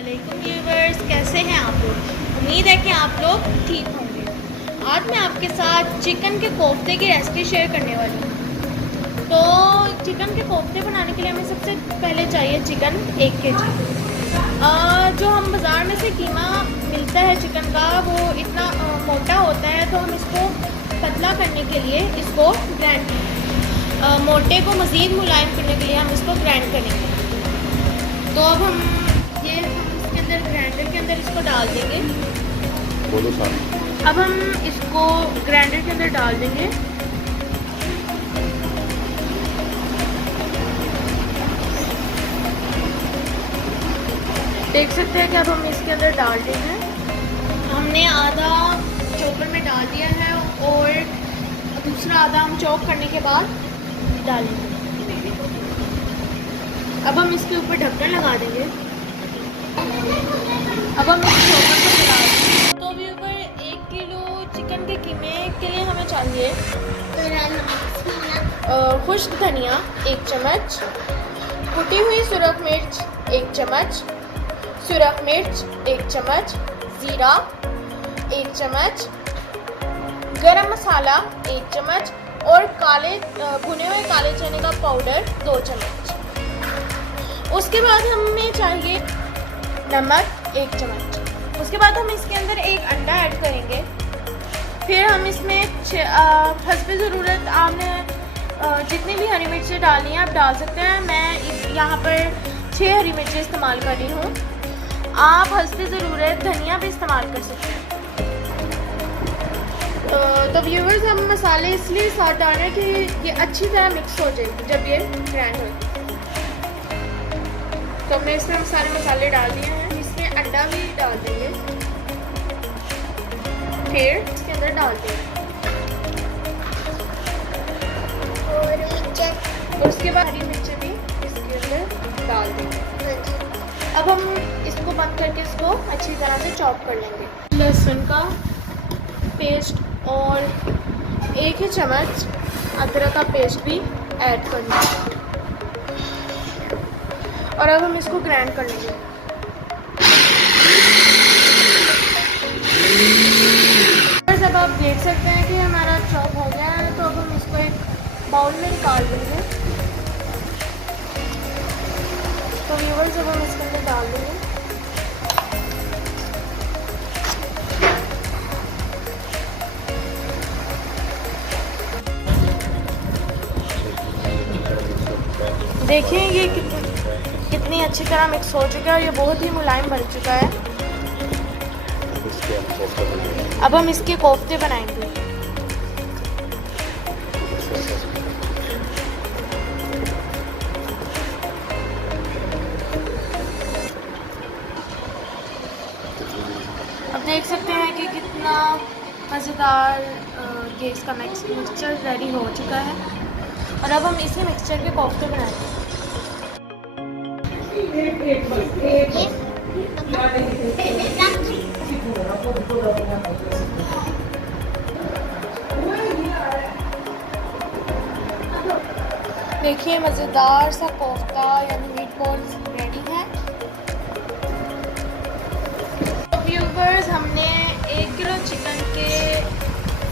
वालेकुम व्यूवर्स, कैसे हैं आप लोग। उम्मीद है कि आप लोग ठीक होंगे। आज मैं आपके साथ चिकन के कोफ्ते की रेसिपी शेयर करने वाली हूँ। तो चिकन के कोफ्ते बनाने के लिए हमें सबसे पहले चाहिए चिकन 1 kg। जो हम बाज़ार में से कीमा मिलता है चिकन का वो इतना मोटा होता है, तो हम इसको पतला करने के लिए इसको ग्राइंड मोटे को मज़ीद मुलायम करने के लिए हम इसको ग्राइंड करेंगे। तो अब हम इसके अंदर ग्राइंडर के अंदर इसको डाल देंगे। बोलो साहब। अब हम इसको ग्राइंडर के अंदर डाल देंगे। देख सकते हैं कि अब हम इसके अंदर डाल देंगे। हमने आधा चॉपर में डाल दिया है और दूसरा आधा हम चॉप करने के बाद डालेंगे। अब हम इसके ऊपर ढक्कन लगा देंगे। अब हम इस चॉपर को चला देंगे। तो भी ऊपर 1 किलो चिकन के कीमे के लिए हमें चाहिए खुश्क धनिया 1 चम्मच, कुटी हुई सुरख मिर्च 1 चम्मच, सुरख मिर्च 1 चम्मच, ज़ीरा 1 चम्मच, गरम मसाला 1 चम्मच और भुने हुए काले चने का पाउडर 2 चम्मच। उसके बाद हमें चाहिए नमक 1 चम्मच। उसके बाद हम इसके अंदर 1 अंडा ऐड करेंगे। फिर हम इसमें हस्ब ज़रूरत आपने जितनी भी हरी मिर्चें डालनी है आप डाल सकते हैं। मैं यहाँ पर 6 हरी मिर्चें इस्तेमाल कर रही हूँ। आप हस्ब ज़रूरत धनिया भी इस्तेमाल कर सकते हैं। तो व्यूवर्स, हम मसाले इसलिए साथ डाल रहे हैं कि ये अच्छी तरह मिक्स हो जाए जब ये ग्राइंड हो। तो हमने इसमें सारे मसाले डाल दिए हैं। इसमें अंडा भी डाल देंगे, फिर इसके अंदर डाल देंगे और उसके बाद हरी मिर्चें भी इसके अंदर डाल देंगे। अब हम इसको बंद करके इसको अच्छी तरह से चॉप कर लेंगे। लहसुन का पेस्ट और 1 ही चम्मच अदरक का पेस्ट भी ऐड कर लेंगे और अब हम इसको ग्राइंड कर लेंगे। जब आप देख सकते हैं कि हमारा चॉप हो गया है, तो अब हम इसको एक बाउल में निकाल देंगे। तो व्यूअर्स, जब हम इसके अंदर डाल देंगे देखिए ये कितनी अच्छी तरह मिक्स हो चुका है। ये बहुत ही मुलायम बन चुका है। अब हम इसके कोफ्ते बनाएंगे। अब देख सकते हैं कि कितना मज़ेदार ये इसका मिक्सचर रेडी हो चुका है और अब हम इसी मिक्सचर के कोफ्ते बनाएंगे। देखिए मज़ेदार सा कोफ्ता यानी मीट बॉल्स रेडी है। तो व्यूवर्स, हमने 1 किलो चिकन के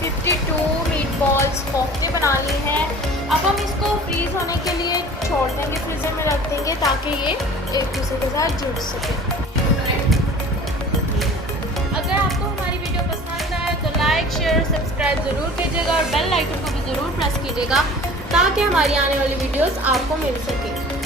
52 मीट बॉल्स कोफ्ते बना लिए हैं। अब हम इसको फ्रीज़ होने के लिए छोड़ देंगे, फ्रीज़र में रख देंगे ताकि ये एक दूसरे के साथ जुड़ सके। अगर आपको हमारी वीडियो पसंद आए तो लाइक शेयर सब्सक्राइब ज़रूर कीजिएगा और बेल आइकन को भी ज़रूर प्रेस कीजिएगा ताकि हमारी आने वाली वीडियोस आपको मिल सके।